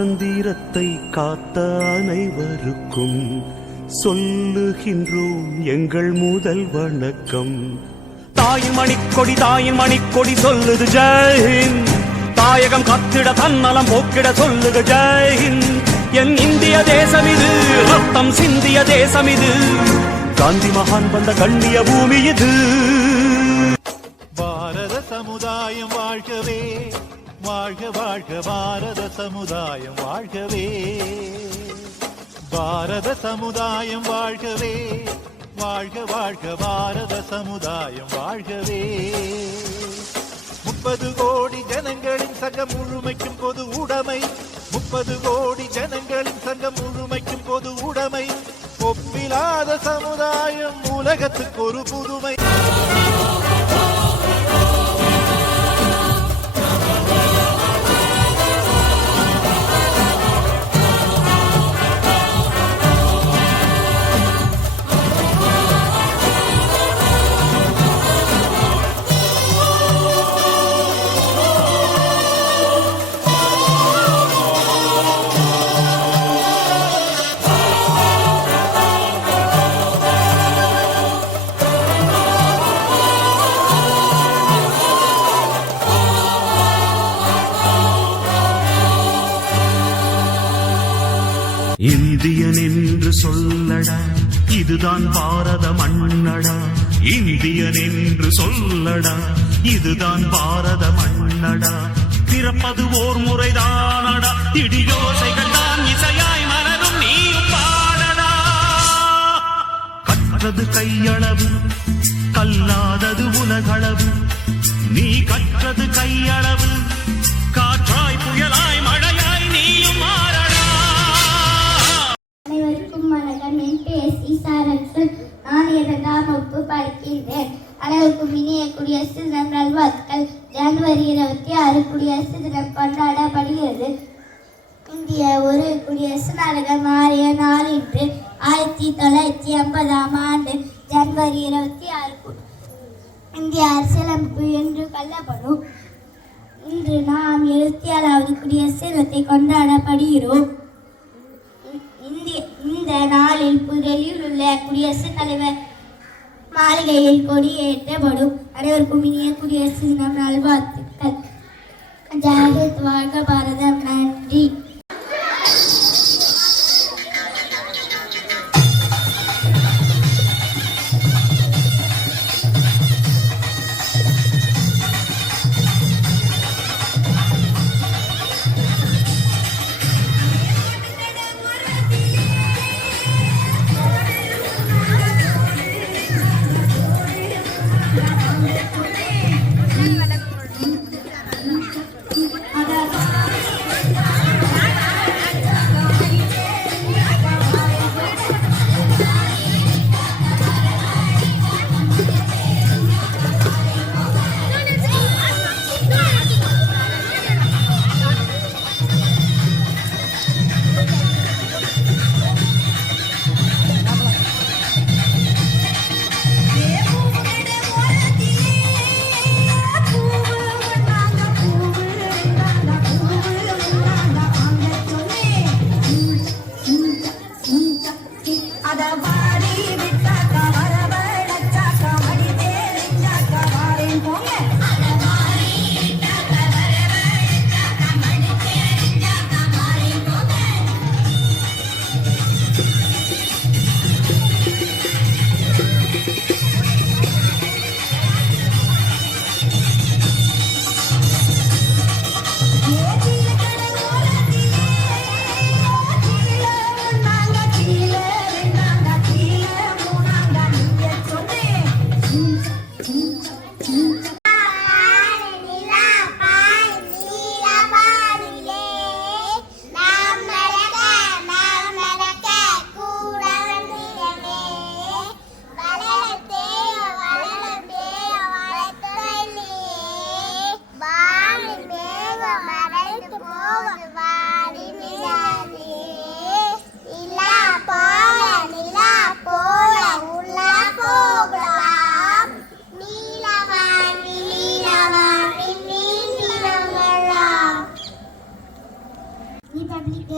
சுதந்திரத்தை காத்த அனைவருக்கும் சொல்லுகின்றோம் எங்கள் முதல் வணக்கம். தாயின் மணிக்கொடி சொல்லுது ஜெய்ஹிந்த். தாயகம் காத்திட தன்னலம் போக்கிட சொல்லுது ஜெய்ஹிந்த். என் இந்திய தேசம் இது, ரத்தம் சிந்திய தேசம் இது. காந்தி மகான் வந்த கண்ணிய பூமி இது. பாரத சமுதாயம் வாழ்கவே, வாழ்க வாழ்க பாரத சமுதாயம் வாழ்கவே. பாரத சமுதாயம் வாழ்கவே, வாழ்க வாழ்க பாரத சமுதாயம் வாழ்கவே. 30 கோடி ஜனங்களின் சங்கம் முழுமைக்கும் பொது உடைமை. 30 கோடி ஜனங்களின் சங்கம் முழுமைக்கும் பொது உடைமை. ஒப்பிலாத சமுதாயம் உலகத்துக்கு ஒரு புதுமை. இந்தியன் என்று சொல்லடா, இதுதான் பாரத மண்ணடா. இந்தியன் என்று சொல்லடா, இதுதான் பாரத மண்ணடா. பிறப்பது ஓர் முறைதானடா, இடியோசைகள் தான் இசையாய் மலரும் நீயும் பாடடா. கற்றது கையளவு, கல்லாதது உலகளவு. நீ கற்றது கையளவு, காற்றாய் புயலாய் மழையாய் நீயும் மாறடா. அனைவருக்கும் வணக்கம். என் பேர் சரண்சன். நான் 2ஆம் வகுப்பு படிக்கின்றேன். அனைவருக்கும் இனிய குடியரசு தின நல்வாழ்த்துக்கள். ஜனவரி 26 குடியரசு தினம் கொண்டாடப்படுகிறது. இந்திய ஒரு குடியரசு நாடாக மாறிய நாள் இன்று. 1950ஆம் ஆண்டு ஜனவரி 26 இந்திய அரசியலமைப்பு என்று கொள்ளப்படும். இன்று நாம் 77வது குடியரசு தினத்தை கொண்டாடப்படுகிறோம். இந்த நாளில் புதுடெல்லியில் உள்ள குடியரசுத் தலைவர் மாளிகையில் கொடியேற்றப்படும். அனைவருக்கும் இனிய குடியரசு தினம் நல்வாழ்த்துக்கள். ஜெயஹிந்த், வாழ்க பாரதம். நன்றி.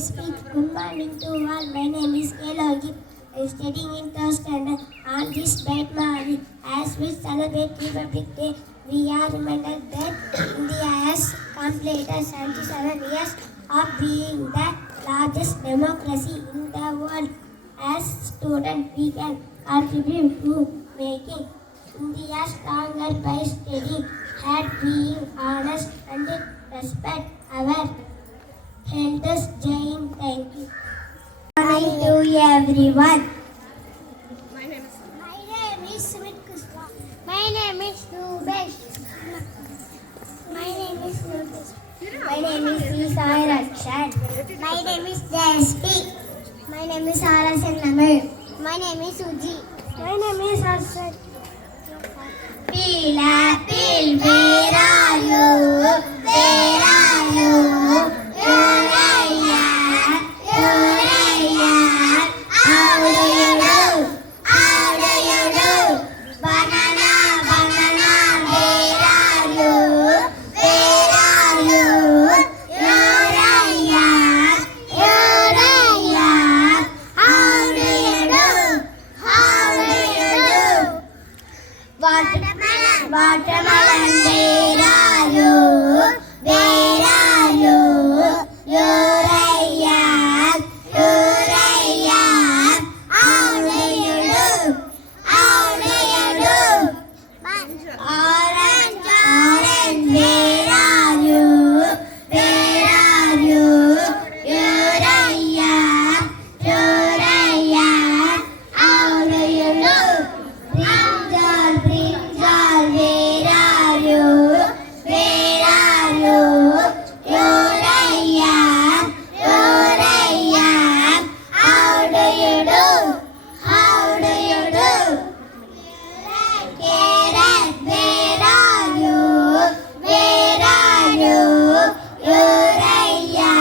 speak. Good morning to all. My name is Kelogi. I am studying in third standard. On this bright morning, as we celebrate Republic Day, we are reminded that India has completed 77 years of being the largest democracy in the world. As students, we can contribute to making India stronger by studying hard, being honest, and respect our elders. Jain, thank you. Hi to everyone. My name is Sumit Krishna. My name is Rubesh. My name is Rubesh. My name is Isai Rakshan. My name is Jaspi. My name is Arasan Namir. My name is Uji. My name is Arsan. Pila, Pil, where are you? Where are you? Yoraya, Yoraya. How do you do? How do you do? Banana, banana, where are you? Where are you? Yoraya, Yoraya. How do you do? How do you do? Watermelon, watermelon, where are you? Where are you? Yoraya, Yoraya. How do you do? How do you do? Orange, orange, where are you? Where are you? Yoraya, Yoraya. How do you do? Brinjal, brinjal, where are you? Where are you? Yoraya, Yoraya. How do you do? How do you do? Carrot, where are you? Where are you? Yoraya,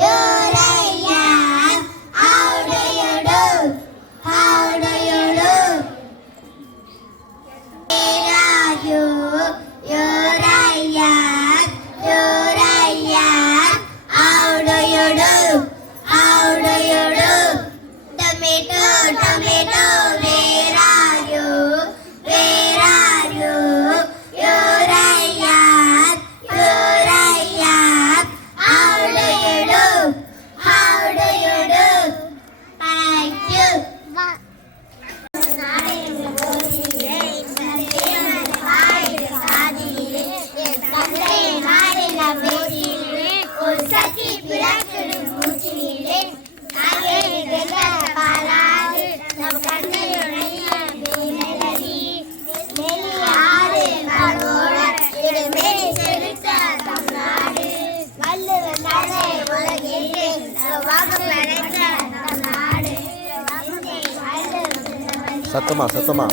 Yoraya. How do you do? How do you do? Where are you? Yoraya, Yoraya. How do you do? How do you do? Tomato, tomato, where are you? Where are you? Yoraya, Yoraya. How do you do? How do you do? Thank you. சத்தமா சத்தமா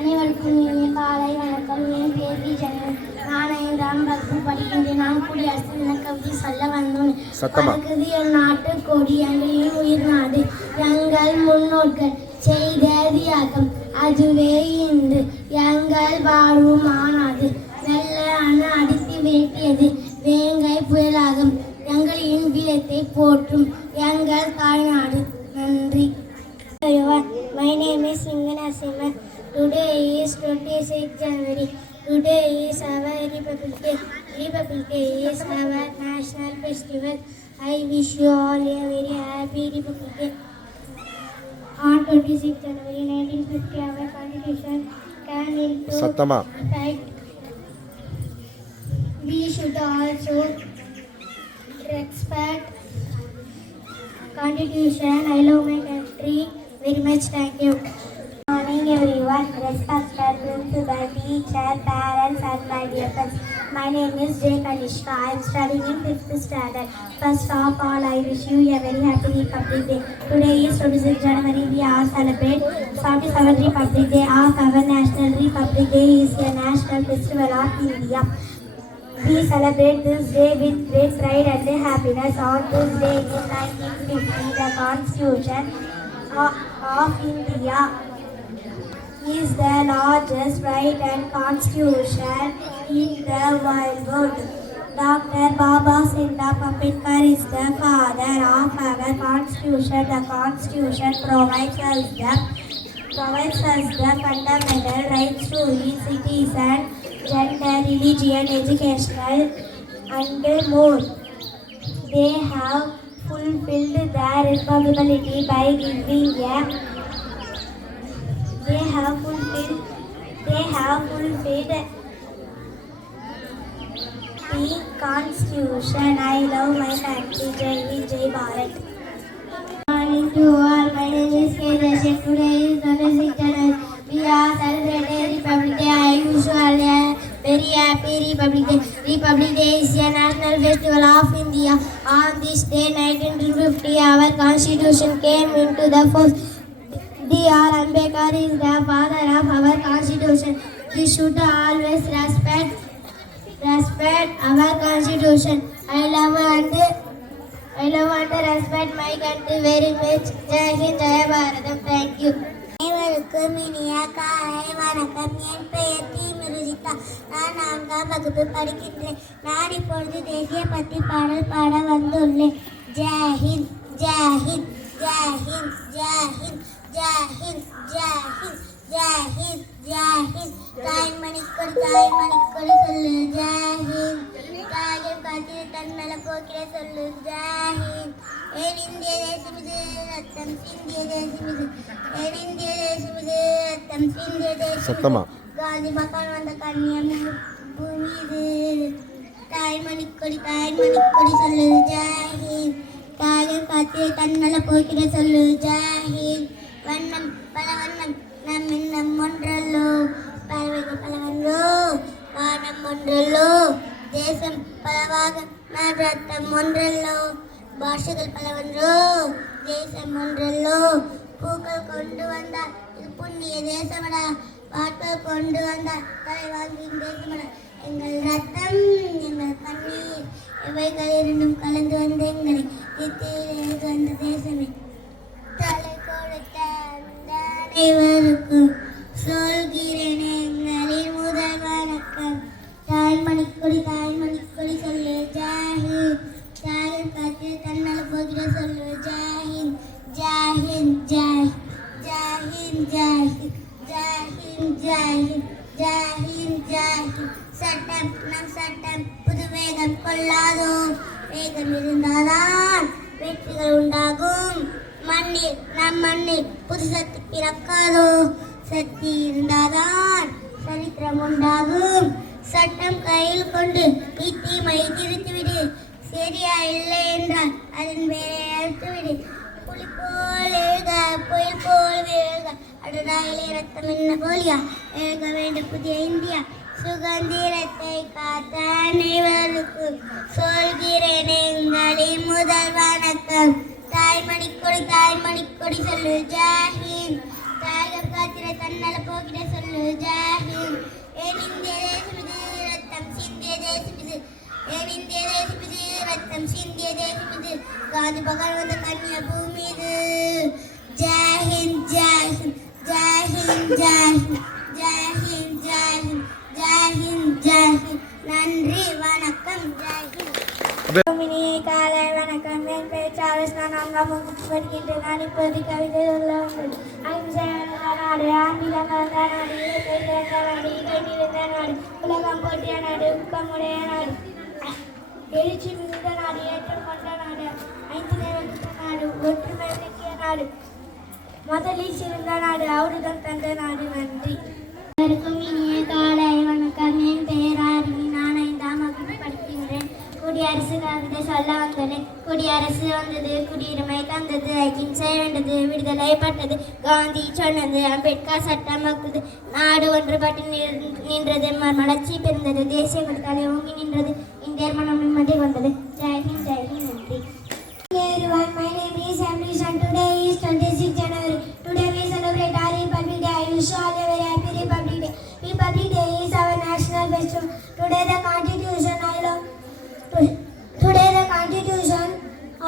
அனைவருக்கும் இனிய காலை வணக்கம். என் பேர் விஜயன். நான் 5ஆம் வகுப்பு படிக்கின்றேன். நான் குடியரசு தின கவிதை சொல்ல வந்தோம். சத்தமா. பறக்குது என் நாட்டு கொடி, எங்களின் உயிர் நாடு, எங்கள் முன்னோர்கள் செய்த தியாகம், அதுவே இன்று எங்கள் வாழ்வு மாநாடு. வெள்ள அணு அடித்து வேட்டியது வேங்கை புயலாகும், எங்களின் வீரத்தை போற்றும் எங்கள் தாய்நாடு. நன்றி. My name is Singana Simon. Today is 26 January. Today is our Republic Day. Republic Day is our national festival. I wish you all a very happy Republic Day. On 26 January 1950, our Constitution came into சத்தமா effect. We should also respect Constitution. I love my country very much. Thank you. Good morning everyone. Respected principal, teacher, parents and my dear friends. My name is J. Kanishka. I am studying in 5th standard. First of all, I wish you a very happy Republic Day. Today is 26 January. We are celebrate 47th Republic Day of our national. Republic Day is a national festival of India. We celebrate this day with great pride and happiness. On this day in 1950, the Constitution of India is the largest right and constitution in the world. Dr. Baba Saheb Ambedkar is the father of our constitution. The constitution provides us the fundamental rights to be citizen, gender, religion, educational, and more. They have fulfilled their responsibility by giving a they have fulfilled the constitution. I love my country. Jai Hind, Jai Bharat. Good morning to all. My name is K. Dashan. Today is 26th January. We are celebrating Republic Day. I wish you all a very happy Republic Day. Republic Day is a national festival of India. On this day, 1950, our constitution came into the force. D.R. Ambedkar is the father of our constitution. We should always respect our constitution. I love and respect my country very much. Jai Hind, Jai Bharatam. Thank you. அனைவருக்கும் இனிய காலை வணக்கம். என் பெயர் D. மிருஜிதா. நான் 4ஆம் வகுப்பு படிக்கின்றேன். நான் இப்பொழுது தேசிய பக்தி பாடல் பாட வந்துள்ளேன். ஜெய் ஹிந்த், ஜெய் ஹிந்த், ஜெய் ஹிந்த், ஜெய் ஹிந்த், ஜெய் ஹிந்த், ஜெய் ஹிந்த், ஜெய் ஹிந்த், ஜெய் ஹிந்த். தாயின் மணிக்கொடி சொல்லு ஜெய் ஹிந்த். தாயின் காத்திரு தன்மல போக்கிற சொல்லு ஜெய் ஹிந்த். என் இந்திய தேசம் இது, ரத்தம் சிந்திய தேசம் இது. என் இந்திய தேசம் இது, ரத்தம் சிந்திய தேசம். காந்தி மகான் வந்த கண்ணியம் பூமி இது. தாயின் மணிக்கொடி சொல்லு ஜெய் ஹிந்த். தாயின் காத்திரு தன்மல போக்கிற சொல்லு ஜெய் ஹிந்த். வண்ணம் பல வண்ணம் நம் இன்னம் ஒன்றல்லோ, பறவைகள் பல வந்தோ, வானம் ஒன்றல்லோ, தேசம் பலவாக நான் ரத்தம் ஒன்றல்லோ, பாஷைகள் பலவன்றோ, தேசம் ஒன்றல்லோ. பூக்கள் கொண்டு வந்தார் இது புண்ணிய தேசமடா, பாட்கள் கொண்டு வந்தார் தலைவாங்கின் தேசமடா. எங்கள் ரத்தம் எங்கள் கண்ணீர் இவைகள் இரண்டும் கலந்து வந்த எங்களை தித்தியில் வந்த தேசமே. தலை கொடுத்த அனைவருக்கும் சொல்கிறேன் எங்களின் முதல் வணக்கம். தாய் மணிக்கொடி சொல்லு ஜெய் ஹிந்த். தாயின் காத்து தன்னால போகிற சொல்லு ஜெய் ஹிந்த், ஜெய் ஹிந்த், ஜெய் ஹிந்த், ஜெய் ஹிந்த், ஜெய் ஹிந்த், ஜெய் ஹிந்த், ஜெய் ஹிந்த், ஜெய் ஹிந்த். சட்டம் நம் சட்டம் புது வேகம் கொள்ளாதோ, வேகம் இருந்தால்தான் வெற்றிகள் உண்டாகும். நம் மண்ணில் புது சக்தி பிறக்காதோ, சக்தி இருந்தால்தான் சரித்திரம் உண்டாகும். சட்டம் கையில் கொண்டு தீமையை திருத்திவிடு, சரியா இல்லை என்றால் அதன் வேலை அறுத்துவிடு. புலி போல் எழுக, புயல் போல் விழுக, அடுடாயிலே ரத்தம் என்ன போலியா, எழுக வேண்டும் புதிய இந்தியா. சுதந்திரத்தை காத்த அனைவருக்கும் சொல்கிறேன் எங்களின் முதல் வணக்கம். தாய் மணிக்கொடி சொல்லு ஜெய் ஹிந்த். தாயகம் காத்திர தன்னல போகிற சொல்லு ஜெய் ஹிந்த். என் இந்திய தேசம் இது, ரத்தம் சிந்திய தேசம் இது. என் இந்திய தேசம் இது, ரத்தம் சிந்திய தேசம் இது. காந்தி பகவான் வந்த கன்னிய பூமி இது. ஜெய் ஹிந்த், ஜெய் ஹிந்த், ஜெய் ஹிந்த், ஜெய் ஹிந்த், ஜெய் ஹிந்த், ஜெய் ஹிந்த், ஜெய் ஹிந்த், ஜெய் ஹிந்த். நன்றி, வணக்கம். ஜெய் ஹிந்த். காலை வணக்கம். என் பெயர் சார்லஸ். நான் 4ஆம் வகுப்பு படிக்கின்றேன். நான் இப்போது கவிதை சொல்ல நாடு, ஆங்கிலம் வந்த நாடு, இயற்கை சிறந்த நாடு, இகை நிறைந்த நாடு, உலகம் போற்றிய நாடு, ஊக்கமுடைய நாடு, எழுச்சி மிகுந்த நாடு, ஏற்றம் கொண்ட நாடு, 5 வகுத்த நாடு, ஒற்றுமை விளக்கிய நாடு, முதலில் சிறந்த நாடு, அவருடன் தந்த நாடு. நன்றி. அனைவருக்கும் இனிய காலை வணக்கம். என் பெயர் ஆரினி. நான் 5ஆம் வகுப்பு படிக்கின்றேன். குடியரசு கவிதை சொல்ல வந்துள்ளேன். குடியரசு வந்தது, குடியுரிமை தந்தது, அகிம்சை வென்றது, விடுதலை பட்டது, காந்தி சொன்னது, அம்பேத்கர் சட்டம் வகுத்தது, நாடு ஒன்றுபட்டு நின்றது, மலர்ச்சி பிறந்தது, தேசிய தலை ஓங்கி நின்றது, இந்தியர் மனம் நிம்மதி வந்தது. ஜெய் ஹிந்த், ஜெய் ஹிந்த். நன்றி. Everyone, my name is Amrish and today is 26th January. Today we celebrate our Republic Day. I wish you all a very happy Republic Day. Republic Day is our national festival. Today the Constitution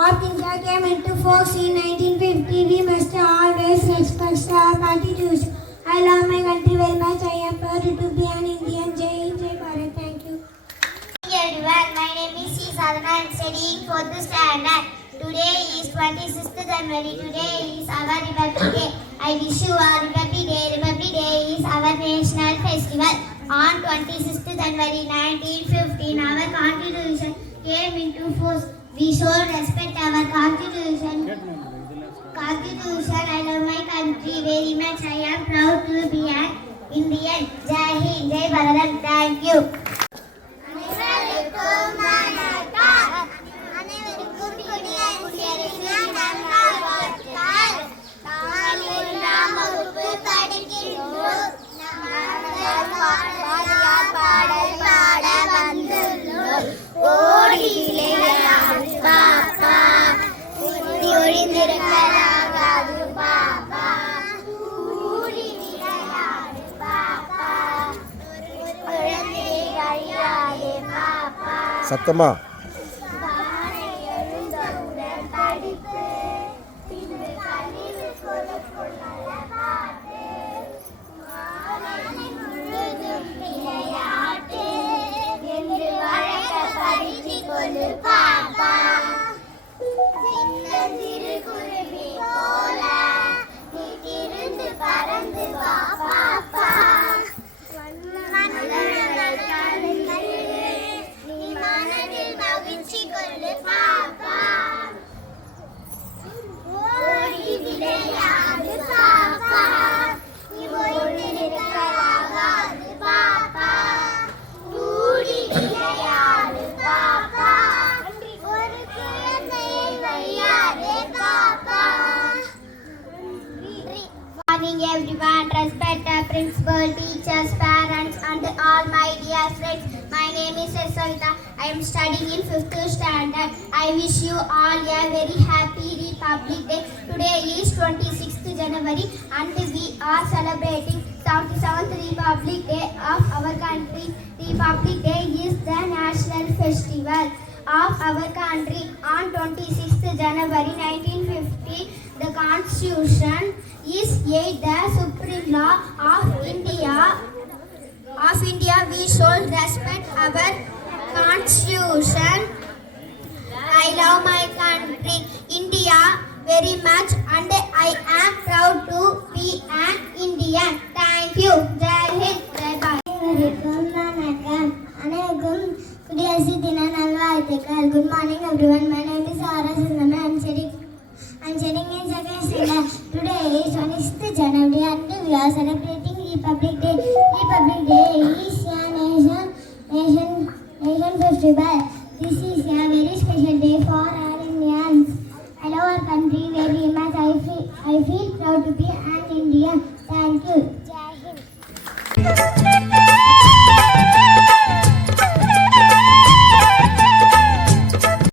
of India came into force in 1950. We must always respect our Constitution. I love my country. Sadhana. I am studying 4th standard. Today is 26th January. Today is our Republic Day. I wish you all Republic Day. Republic Day is our national festival. On 26th January 1915, our Constitution came into force. We should respect our Constitution. I love my country very much. I am proud to be an Indian. Jai Hind, Jai Bharat. Thank you. அனைவருக்கும் வணக்கம். அனைவருக்கும் குடியரசு நல்வாழ்த்துக்கள். நாங்கள் 1ஆம் வகுப்பு படிக்கின்றோம். நாங்கள் பாடல் பாட வந்துள்ளோம். ஓடி விளையாடு பாப்பா, ஒழிந்திருக்கலாகாது பாப்பா, ஓடி விளையாடு பாப்பா, குழந்தை கழியாதே பாப்பா. சத்தமா வானை எழுந்தவுடன் படிப்பு, பின்பு கழிவு கொடுக்குள்ள பாட்டு, வானை முழுதும் விளையாட்டு என்று வழக்க படித்துக் கொண்டு பாப்பா. சின்னஞ்சிறு குருவி போல நீ திருந்து பறந்து வா பாப்பா. நீ மனதில் மகிழ்ச்சி கொண்டு பாப்பா. ஓடி விளையாடு பாப்பா, நீ ஓய்ந்திருக்கலாகாது பாப்பா. கூடி விளையாடு பாப்பா, ஒரு குழந்தையை வையாதே பாப்பா. Morning everyone, respected principal, teachers, parents and all my dear friends. My name is Savita. I am studying in 5th standard. I wish you all a very happy Republic Day. Today is 26th January and we are celebrating 77th Republic Day of our country. Republic Day is the national festival of our country. On 26th January 1950, the Constitution is yet the supreme law of India. We should respect our Constitution. I love my country, India, very much, and I am proud to be an Indian. Thank you. Jai Hind, Jai Bharat. அனைவருக்கும் வணக்கம். அனைவருக்கும் குடியரசு தின நல்வாழ்த்துக்கள். Good morning everyone. My